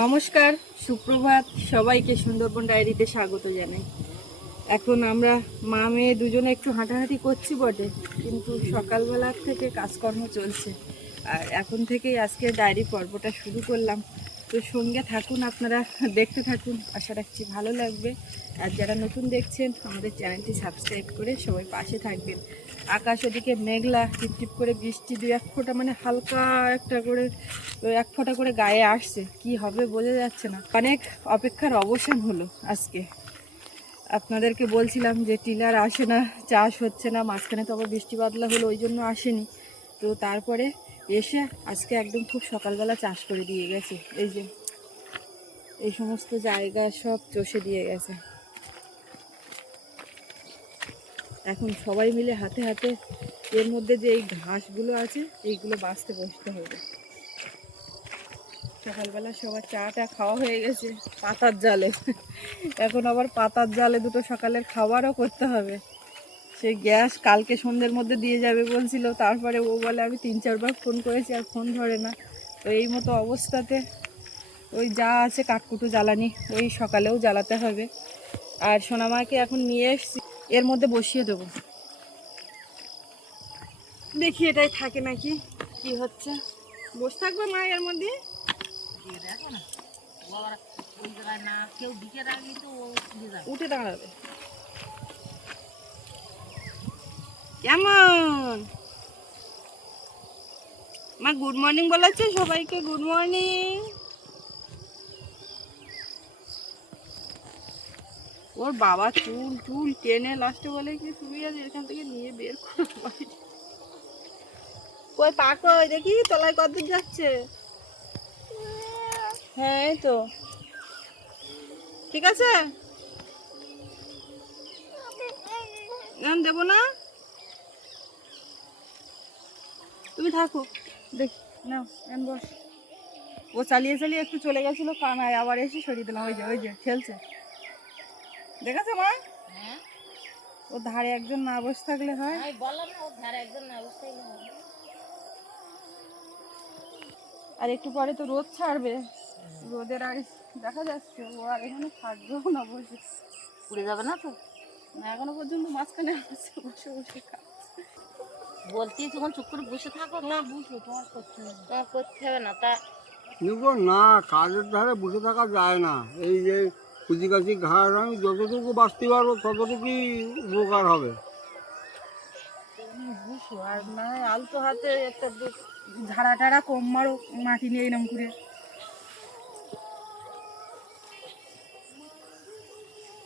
নমস্কার, সুপ্রভাত। সবাইকে সুন্দরবন ডায়েরিতে স্বাগত জানাই। এখন আমরা মা মেয়ে দুজনে একটু হাঁটাহাঁটি করছি বটে, কিন্তু সকালবেলার থেকে কাজকর্ম চলছে। আর এখন থেকেই আজকে ডায়েরি পর্বটা শুরু করলাম। তো সঙ্গে থাকুন, আপনারা দেখতে থাকুন, আশা রাখছি ভালো লাগবে। আর যারা নতুন দেখছেন আমাদের চ্যানেলটি সাবস্ক্রাইব করে সবাই পাশে থাকবেন। আকাশ ওদিকে মেঘলা, টিপটিপ করে বৃষ্টি দু এক ফোঁটা, মানে হালকা একটা করে এক ফোঁটা করে গায়ে আসছে। কি হবে বোঝা যাচ্ছে না। অনেক অপেক্ষার অবসান হলো আজকে। আপনাদেরকে বলছিলাম যে টিলার আসে না, চাষ হচ্ছে না, মাঝখানে তো আবার বৃষ্টি বাদলা হলো, ওই জন্য আসেনি। তো তারপরে এসে আজকে একদম খুব সকালবেলা চাষ করে দিয়ে গেছে। এই যে এই সমস্ত জায়গা সব চষে দিয়ে গেছে। এখন সবাই মিলে হাতে হাতে এর মধ্যে যে এই ঘাসগুলো আছে এইগুলো বাছতে বসতে হবে। সকালবেলা সবার চাটা খাওয়া হয়ে গেছে পাতার জালে। এখন আবার পাতার জালে দুটো সকালের খাবারও করতে হবে। সেই গ্যাস কালকে সন্ধ্যের মধ্যে দিয়ে যাবে বলছিল, তারপরে ও বলে আমি 3-4 বার ফোন করেছি আর ফোন ধরে না। তো এই মতো অবস্থাতে ওই যা আছে কাঠকুটো জ্বালানি ওই সকালেও জ্বালাতে হবে। আর সোনামাকে এখন নিয়ে এসছি, এর মধ্যে বসিয়ে দেবো। দেখি এটাই থাকে নাকি, কি হচ্ছে। বসে থাকবে মা এর মধ্যে, উঠে দাঁড়াবে। কেমন মা গুড মর্নিং বলেছে সবাইকে, গুড মর্নিং। ওর বাবা চুল চুল টেনে লাস্টে বলে কি তুমি আজ এখান থেকে নিয়ে বের করো। কই পাকো দেখি তলায় কতদূর যাচ্ছে। হ্যাঁ এই তো ঠিক আছে, এখন দেবো না, তুমি থাকো দেখি নাও এখন বস। ও চালিয়ে চালিয়ে একটু চলে গেছিল কানায়, আবার এসে সরিয়ে দিলাম। ওই যে ওই যে খেলছে, দেখেছো মা? ও ধারে একজন না বসে থাকলে হয়। আর একটু পরে তো রোদ ছাড়বে, রোদের আর দেখা যাচ্ছে ও আর এখানে থাকবেও না, বসে উড়ে যাবে না তো। না এখনো পর্যন্ত মাঝখানে আছে বসে বসে বলছি তখন চুপ করে বসে থাকো। না বুঝো তোমার করতে হবে, তোমার করতে হবে না তা। না, কাজের ধারে বসে থাকা যায় না। এই যে কুচিকাচি ঘাস, আমি যতটুকু বাঁচতে পারবো ততটুকুই উপকার হবে। বুঝো। আর না হয় আলতো হাতে একটা ঝাড়া টাড়া কম মারো, মাটি নিয়ে এরম করে।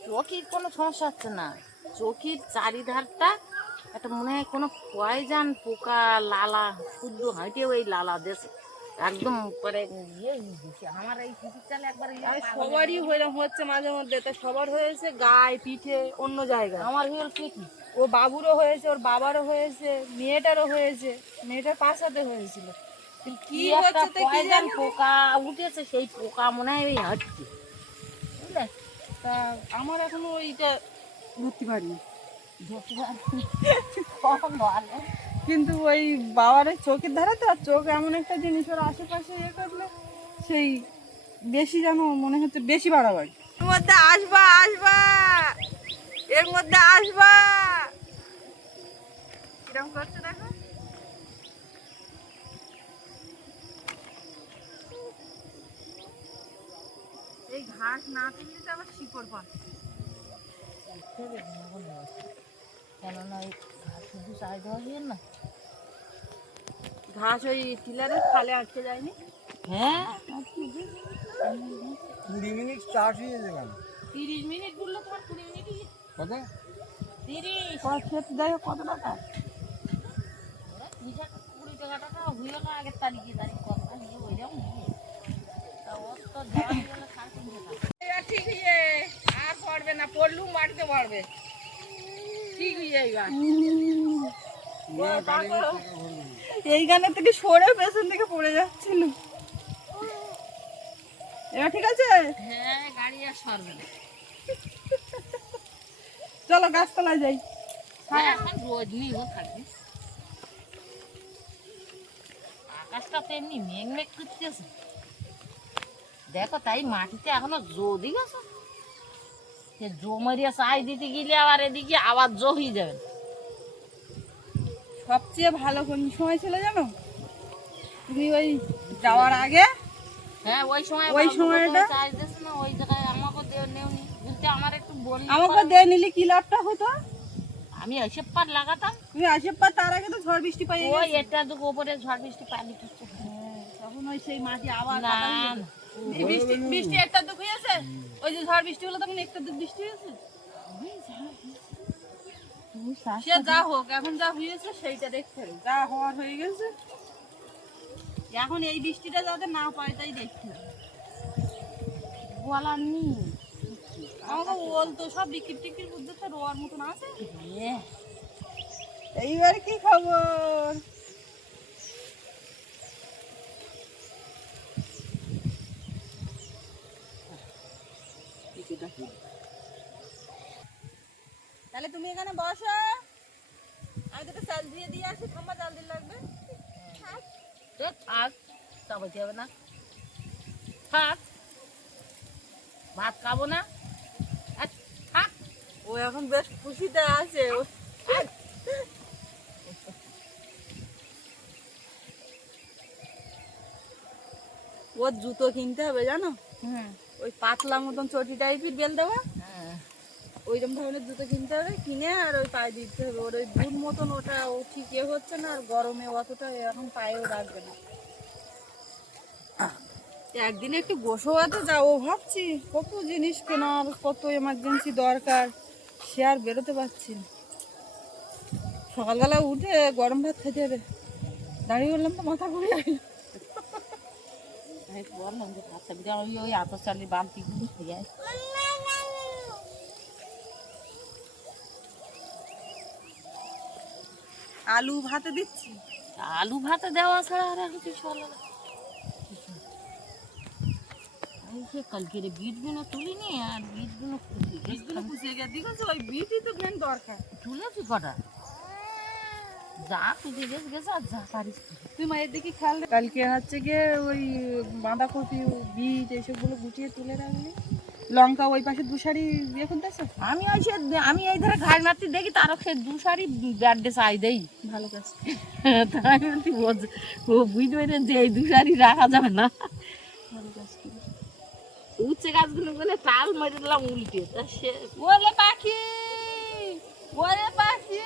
চোখের কোনো সমস্যা হচ্ছে না, চোখের চারিধারটা একটা মনে হয় কোনো পয়জান পোকা লালা শুদ্ধ হাঁটে ওই লালা দেশে একদম করে ইয়ে দিছে। আমার এই পিঠের চালে একবার সবারই হচ্ছে মাঝে মধ্যে, তা সবার হয়েছে গায়ে পিঠে অন্য জায়গায়। আমার হল পেটি। ও বাবুরও হয়েছে, ওর বাবারও হয়েছে, মেয়েটারও হয়েছে, মেয়েটার পাশাতে হয়েছিল। কি একটা পয়জান পোকা উঠেছে, সেই পোকা মনে হয় ওই হাঁটছে, বুঝলে? তা আমার এখনো ওইটা ধরতে পারিনি, কিন্তু ওই বাবার চোখের ধারে তো, আর চোখ এমন একটা জিনিস, ওর আশেপাশে ইয়ে করলে সেই বেশি যেন মনে হচ্ছে বেশি বাড়াবাড়ি। এর মধ্যে আসবা আসবা, এর মধ্যে আসবা, কিরম করছে দেখো। এই ঘাস না তুললে তো আবার শিকড় পাচ্ছে। কেননা ওই শুধু চাই দেওয়া যায় না। ঘাস ওই টিলারের খালে আটকে যায়নি? হ্যাঁ 20 মিনিট চাষ হয়ে যাবে। 30 মিনিট বললো, তোমার 20 মিনিটই। কত? 30 খেতে দেয় কত টাকা? 20 টাকা হয়ে গেল আগের তারিখে, তারিখ কত নিয়ে ওই যাও নিয়ে তা ওর তো দেওয়া হয়ে গেল 350 টাকা। এবার ঠিক ইয়ে আর পড়বে না, পড়লু মাটিতে পড়বে। ঠিক ইয়ে এই গানের থেকে সরে পেছন থেকে পড়ে যাচ্ছিল। এবার ঠিক আছে, হ্যাঁ গাড়ি আর সরবে না। চলো গাছতলায় যাই। হ্যাঁ এখন রোজনিও থাকবে, আকাশটা তো এমনি মেঘ মেঘ করতেছে। দেখো তাই মাটিতে এখনো জো দিয়েছে, সে জো মারিয়া চাই দিতে গেলে আবার এদিকে আবার জো হয়ে যাবে। সবচেয়ে ভালো কোন সময় ছিল জানো? তুমি ওই যাওয়ার আগে হ্যাঁ ওই সময় ওই সময়টা চাই দিস না, ওই জায়গায় আমাকে নেওনি বলতে আমার একটু বললি আমাকে দিয়ে নিলে কি লাভটা হতো? আমি এসব পার লাগাতাম। তুমি আসে পর তার আগে তো ঝড় বৃষ্টি পাই ওই এটা তো গোবরে ঝড় বৃষ্টি পানি টুকছে, তখন ওই সেই মাটি আবার না কাদা হয়ে যেত। এই বৃষ্টি বৃষ্টি একটা দুঃখ হয়েছে, ওই যে ঝড় বৃষ্টি হলো তখন একটা দুঃখ বৃষ্টি হয়েছে। সে যা হোক এখন যা হয়েছে সেইটা দেখতে হবে, যা হওয়ার হয়ে গেছে। এখন এই বৃষ্টিটা যাতে না পায় তাই দেখতে হবে। বলার নেই। আমাকে ওল তো সব বিক্রি টিকির বুদ্ধে রোয়ার মতন আছে। এ, এইবার কি খবর? তাহলে তুমি এখানে বসো, আমি তোকে চাল দিয়ে দিয়ে আসি। খাম্বা চাল দিন লাগবে। তো থাক, তা বলতে হবে না, থাক, ভাত খাবো না, আচ্ছা, থাক। ও এখন বেশ খুশিতে আছে। ওর জুতো কিনতে হবে জানো, হুম, ওই পাতলা মতন চটি টাইপের বেল দেওয়া, হ্যাঁ, ওইরকম ধরনের জুতো কিনতে হবে, কিনে আর ওই পায়ে দিতে হবে। ওর ওই বুট মতন ওটা ও ঠিক এ হচ্ছে না, আর গরমে অতটা এখন পায়েও রাখবে না। একদিন একটু গোসবাতে যাবো ভাবছি, কত জিনিস কেনার, কত এমার্জেন্সি দরকার, সে আর বেরোতে পারছি না। সকালবেলা উঠে গরম ভাত খেতে হবে, দাঁড়িয়ে বললাম তো মাথা ঘুরে যাবে। আমি তো বললাম যে ভাত খাবি না, ওই ওই আতর চালের বালতিগুলো খেয়ে আয়। আলু ভাতে দিচ্ছি। আলু ভাতে দেওয়া ছাড়া আর এখন কিছু ভালো লাগে না। এই যে কালকে বিটগুলো তুলিনি আর বিটগুলো বীজগুলো পুষে গিয়ে দেখেছো, ওই বীজই তো মেন দরকার। তুলেছি কটা, যা তুলে গেছে গেছে আর যা পারিস তুলে। তুই মায়ের দিকে খেয়াল দে। কালকে হচ্ছে গিয়ে ওই বাঁধাকপি বীজ এইসবগুলো গুটিয়ে তুলে রাখলি। লঙ্কা ওই পাশে দুসারি ইয়ে করতেছে, আমি ওই সে আমি এই ধারে ঘাড় মারতে দেখি তারও সে দুসারি ব্যাডে চাই দেই। ভালো কাজ। তাই আমি বলছি ও বুঝতে পেরেন যে এই দুসারি রাখা যাবে না। ভালো কাজ করিস। উচ্ছে গাছগুলো বলে তাল মেরে দিলাম উল্টে, তা সে ওরে পাখি, ওরে পাখি,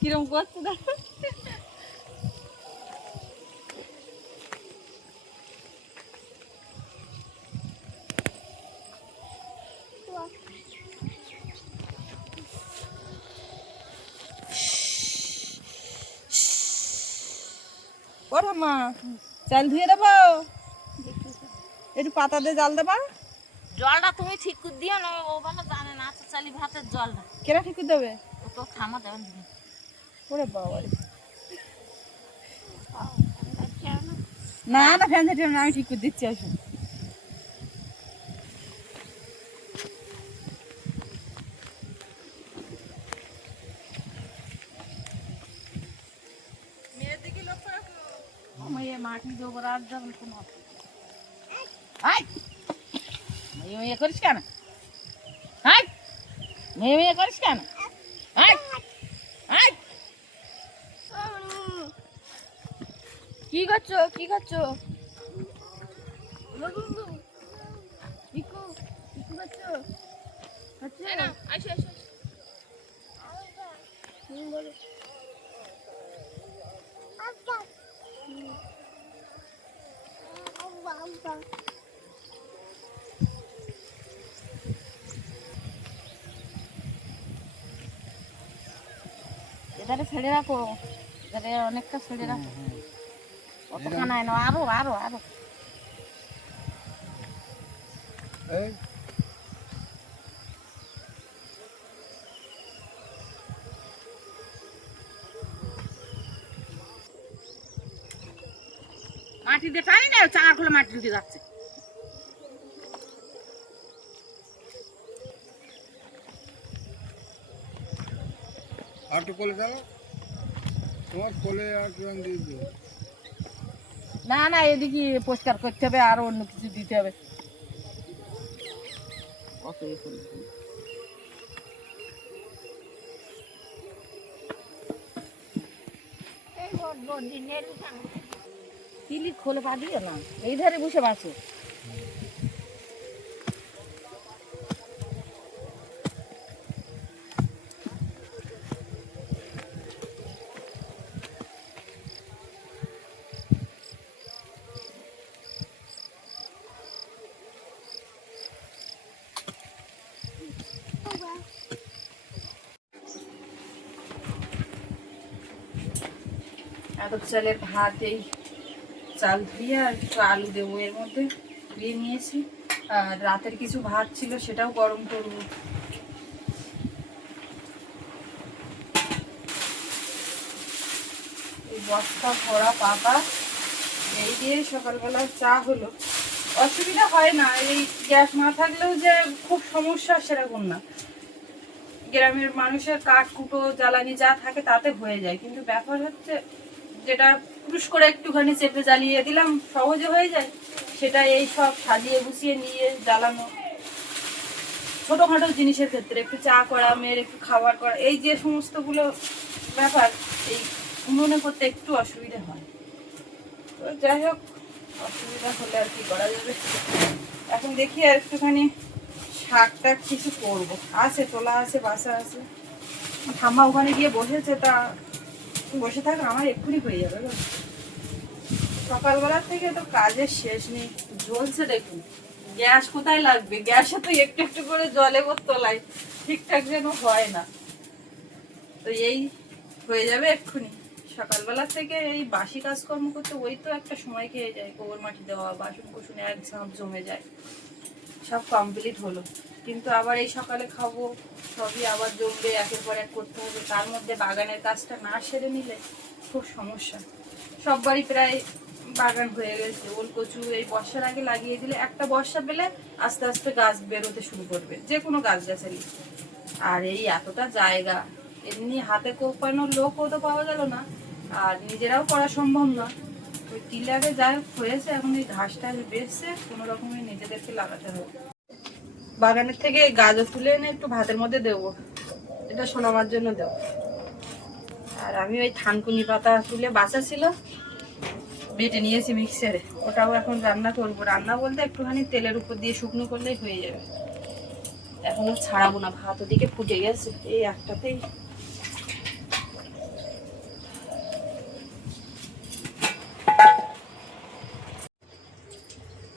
কিরম করছে দেখো। ওরে মা, চাল ধুয়ে দেবো, একটু পাতা দিয়ে জাল দেবা। জলটা তুমি ঠিক করে দিও না, ও বলে জানে না আচ্ছা চালি ভাতের জলটা কেনা ঠিক করে দেবে? ও তো থামা দেবেন দিন। ওরে বাবা রে। না না ফ্যান ঝাঁটিয়ে না, আমি ঠিক করে দিচ্ছি, আসুন। মেয়ের দিকে লক্ষ্য রাখো। মেয়ে মাটি দেবো আর যাবেন কোনো আয় মেয়ে মেয়ে করিস কেন? আয় মেয়ে মেয়ে করিস কেন? আয় আয় কি করছো, কি করছো? ইকু, ইকু করছো? আচ্ছা না, আসো আসো। বলো। এধারে ছেড়ে রাখো, এধারে অনেকটা ছেড়ে রাখো, অত খানায় না, আরো আরো আরো এই মাটি দিয়ে টানি না, চার খোলা মাটি উঠে যাচ্ছে। আর একটু কোলে দাও, তোমার কোলে আর কিরম দিয়ে দিও। না না, এদিকে পরিষ্কার করতে হবে আর অন্য কিছু দিতে হবে। কত এ করে দিই। তিলি খোলে পা দিও না, এই ধারে বসে বাঁচো। এত চালের ভাত, এই চাল ধুয়ে আর একটু আলু দেবো এর মধ্যে, ধুয়ে নিয়েছি। আর রাতের কিছু ভাত ছিল সেটাও গরম করবো। এই বস্তা ভরা পাতা, এই দিয়ে সকালবেলা চা হলো। অসুবিধা হয় না, এই গ্যাস না থাকলেও যে খুব সমস্যা সেরকম না। গ্রামের মানুষের কাঠ কুটো জ্বালানি যা থাকে তাতে হয়ে যায়, কিন্তু ব্যাপার হচ্ছে যেটা পুরুষ করে একটুখানি চেপে জ্বালিয়ে দিলাম সহজে হয়ে যায়, সেটা এই সব সাজিয়ে গুছিয়ে নিয়ে জ্বালানো ছোটখাটো জিনিসের ক্ষেত্রে, একটু চা করা, মেয়ের একটু খাবার করা, এই যে সমস্তগুলো ব্যাপার এই উনুনে করতে একটু অসুবিধা হয়। তো যাই হোক, অসুবিধা হলে আর কি করা যাবে। এখন দেখি আর একটুখানি শাক টাক কিছু করবো, আছে তোলা আছে, বাসা আছে। ঠাম্মা ওখানে গিয়ে বসেছে, তা বসে থাক, আমার এক্ষুনি হয়ে যাবে। সকালবেলার থেকে তো কাজের শেষ নেই, জ্বলছে দেখুন। গ্যাস কোথায় লাগবে, গ্যাসে তো একটু একটু করে জলে তোলায়, ঠিকঠাক যেন হয় না। তো এই হয়ে যাবে এক্ষুনি। সকালবেলা থেকে এই বাসি কাজকর্ম করতে ওই তো একটা সময় খেয়ে যায়, গোবর মাটি দেওয়া, বাসন কুসুন এক ঝাঁপ জমে যায়, সব কমপ্লিট হলো। কিন্তু আবার এই সকালে খাবো, সবই আবার জমবে, একের পর এক করতে হবে। তার মধ্যে বাগানের কাজটা না সেরে নিলে খুব সমস্যা। সব বাড়ি প্রায় বাগান হয়ে গেছে, ওল কচু এই বর্ষার আগে লাগিয়ে দিলে একটা বর্ষা পেলে আস্তে আস্তে গাছ বেরোতে শুরু করবে, যে কোনো গাছ গাছালি। আর এই এতটা জায়গা, এমনি হাতে কোপানোর লোকও তো পাওয়া গেল না, আর নিজেরাও করা সম্ভব না। ওই টিলারে যাই হয়েছে, এখন এই ঘাসটা বেসছে, কোনো রকমে নিজেদেরকে লাগাতে হবে। বাগানের থেকে গাজর তুলে এনে একটু ভাতের মধ্যে দেবো, এটা সোনামার জন্য দেবো। আর আমি ওই থানকুনি পাতা তুলে বাঁচা ছিল, বেটে নিয়েছি মিক্সারে, ওটাও এখন রান্না করবো। রান্না বলতে একটুখানি তেলের উপর দিয়ে শুকনো করলেই হয়ে যাবে। এখনো ছাড়াবো না, ভাত ওদিকে ফুটে গেছে, এই একটাতেই।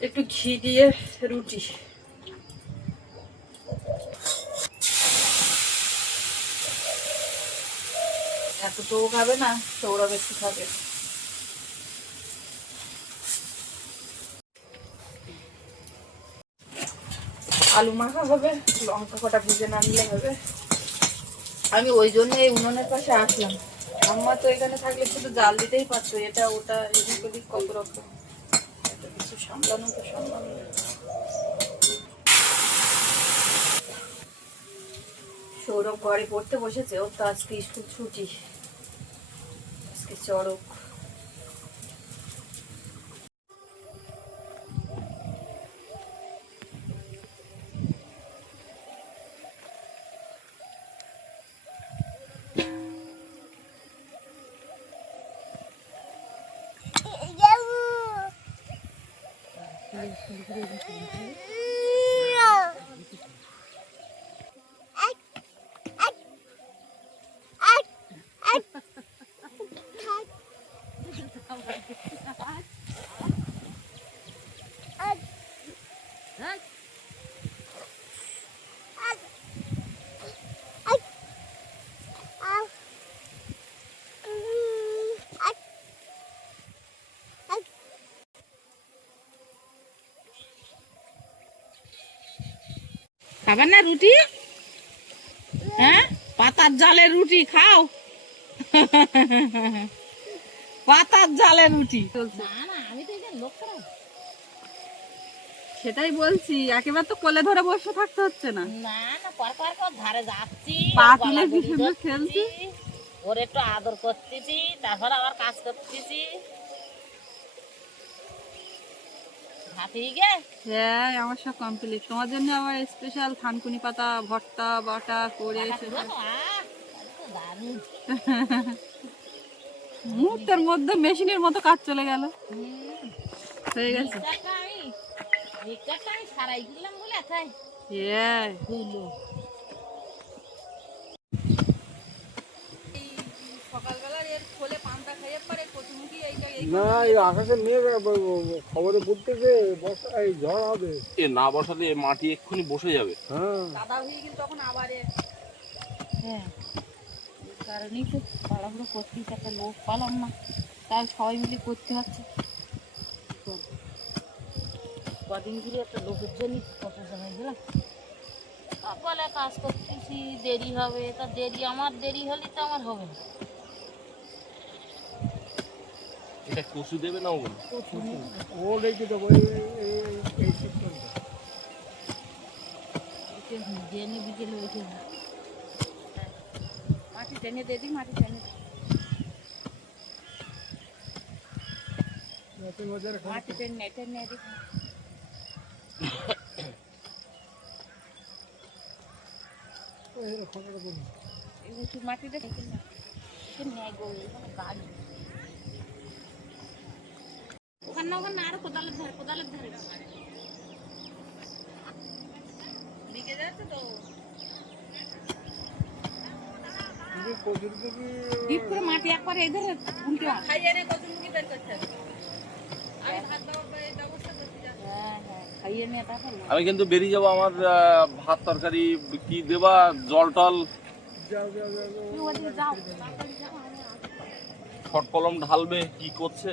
একটু ঘি দিয়ে রুটি, এত তো খাবে না, সৌরভ একটু খাবে। আলু মাখা হবে, লঙ্কা কটা ভেজে না নিলে হবে। আমি ওই জন্য এই উনুনের পাশে আসলাম। আম্মা তো এখানে থাকলে শুধু জাল দিতেই পারতো, এটা ওটা এদিক ওদিক কত রকম, এত কিছু সামলানো তো সম্ভব না। সৌরভ ঘরে পড়তে বসেছে, ওর তো আজকে স্কুল ছুটি, আজকে চড়ক। খাবার না রুটি? হ্যাঁ, পাতার জালের রুটি খাও। পাতার জালের রুটি। চলছে, না না, আমি তো এখানে লোক খারাপ। সেটাই বলছি, একেবারে তো কোলে ধরে বসে থাকতে হচ্ছে না। না না, পর পর পর ধারে যাচ্ছি, পা ওর তুলে গলা কি দড়ি সুন্দর ধরতেছি, খেলছি। ওর একটু আদর করতেছি, তারপর আবার কাজ করতেছি। হাতিয়ে গে হ্যাঁ আমার সব কমপ্লিট। তোমার জন্য আবার স্পেশাল থানকুনি পাতা ভর্তা বাটা করে এসেছে। দারুণ। মুহূর্তের মধ্যে মেশিনের মতো কাজ চলে গেল, হয়ে গেছে। আমি সারাই দিলাম বলে তাই হ্যাঁ হইলো। সকালবেলার এর খোলে পান্তা খাইয়ে পরে কচুমুখি এইটা না এই আকাশে মেঘ খবরে পড়তেছে বর্ষা এই ঝড় হবে। এ না বসালে এ মাটি এক্ষুনি বসে যাবে। হ্যাঁ দাদা হয়ে গেল তখন আবার হ্যাঁ এই কারণেই তো তাড়াহুড়ো করতেই একটা লোক পালাম না, তাই সবাই মিলে করতে হচ্ছে। কদিন ধরে একটা লোকের জন্য কত সময় গেলাম সকালে কাজ করতেছি, দেরি হবে তা দেরি, আমার দেরি হলে তো আমার হবে না। এটা কচু দেবে না ওগুলো? ও দেখি তো এই সিস্টেমটা জেনে বিকেলে উঠে মাটি টেনে দিয়ে দিই, মাটি টেনে দিই, মাটি টেনে টেনে দিই। উঁচু মাটিতে নেয় গো এখানে গাছ। ওখানে না ওখানে আরো কোদালের ধারে দিকে যাচ্ছে তো ডিপ করে মাটি একবার এদের উল্টে খাইয়ে এনে কচুমুখি বের করতে হবে। আমি ভাত দেওয়ার ব্যবস্থা করতে যাচ্ছি। হ্যাঁ খাইয়ে নিয়ে তারপর আমি কিন্তু বেরিয়ে যাবো, আমার ভাত তরকারি কি দেবা, জল টল তুই ওদিকে যাও তাড়াতাড়ি যাও। ছট কলম ঢালবে কি করছে।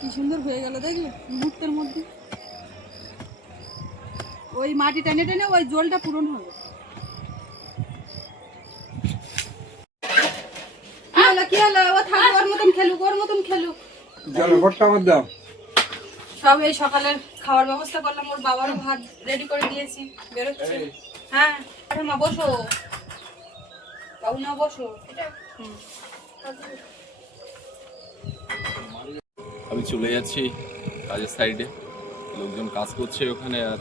কি সুন্দর হয়ে গেল দেখলি মুহূর্তের মধ্যে। ওই মাটি টেনে টেনে ওই জলটা পূরণ হবে। কি হলো ও থাক, ওর মতন খেলুক। জলভরটা আমার দাও। সব এই সকালের খাওয়ার ব্যবস্থা করলাম, ওর বাবারও ভাত রেডি করে দিয়েছি, বেরোচ্ছে। হ্যাঁ মা বসো, বাবু না বসো। আমি চলে যাচ্ছি কাজের সাইডে, লোকজন কাজ করছে ওখানে। আর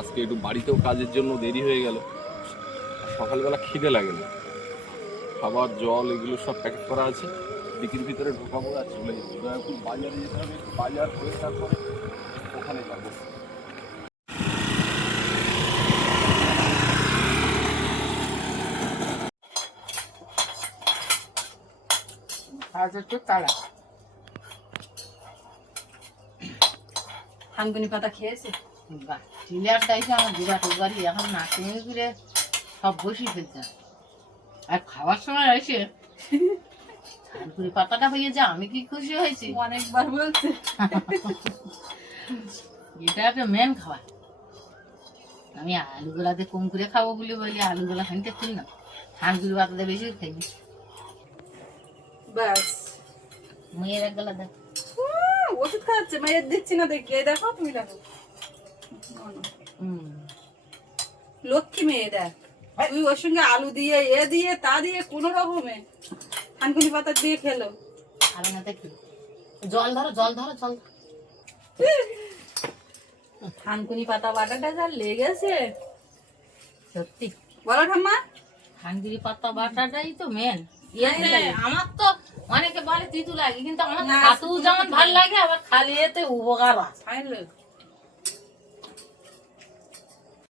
আজকে একটু বাড়িতেও কাজের জন্য দেরি হয়ে গেল। সকালবেলা খিদে লাগে না, খাবার জল এগুলো সব প্যাকেট করা আছে, দিকির ভিতরে ঢোকাবো আর চলে যাবো। এখন বাজারে যেতে হবে, একটু বাজার হয়ে তারপরে ওখানে যাবো। থানকুনি পাতা খেয়েছে? চিলারটা এসে আমার দুবারি এখন নাচে ঘুরে সব বসি ফেলতে হয়। আর খাওয়ার সময় এসে থানকুনি পাতাটা হয়ে যা আমি কি খুশি হয়েছি। অনেকবার বলছে এটা একটা মেন খাবার। আমি আলুগুলাতে কম করে খাবো বলি আলুগুলা খানিতে খুলি না, থানকুনি পাতাতে বেশি খাই। ব্যাস মেয়ের এক গেলা দেখ ওষুধ খাওয়াচ্ছে, মায়ের দিচ্ছি না দেখি। এই দেখো, তুমি দেখো, লক্ষ্মী মেয়ে দেখ। তুই ওর সঙ্গে আলু দিয়ে দিয়ে তা দিয়ে কোনো রকমে থানকুনি পাতা দিয়ে খেলো। আর না দেখি জল ধরো থানকুনি পাতা বাটাটা যা লেগেছে সত্যি। বলো ঠাম্মা। থানকুনি পাতা বাটাটাই তো মেন। আমার তো অনেকে বলে তিতু লাগে, কিন্তু আমার না, খাতেও যেমন ভালো লাগে আবার খালি এতে উপকার আছে। খাইলো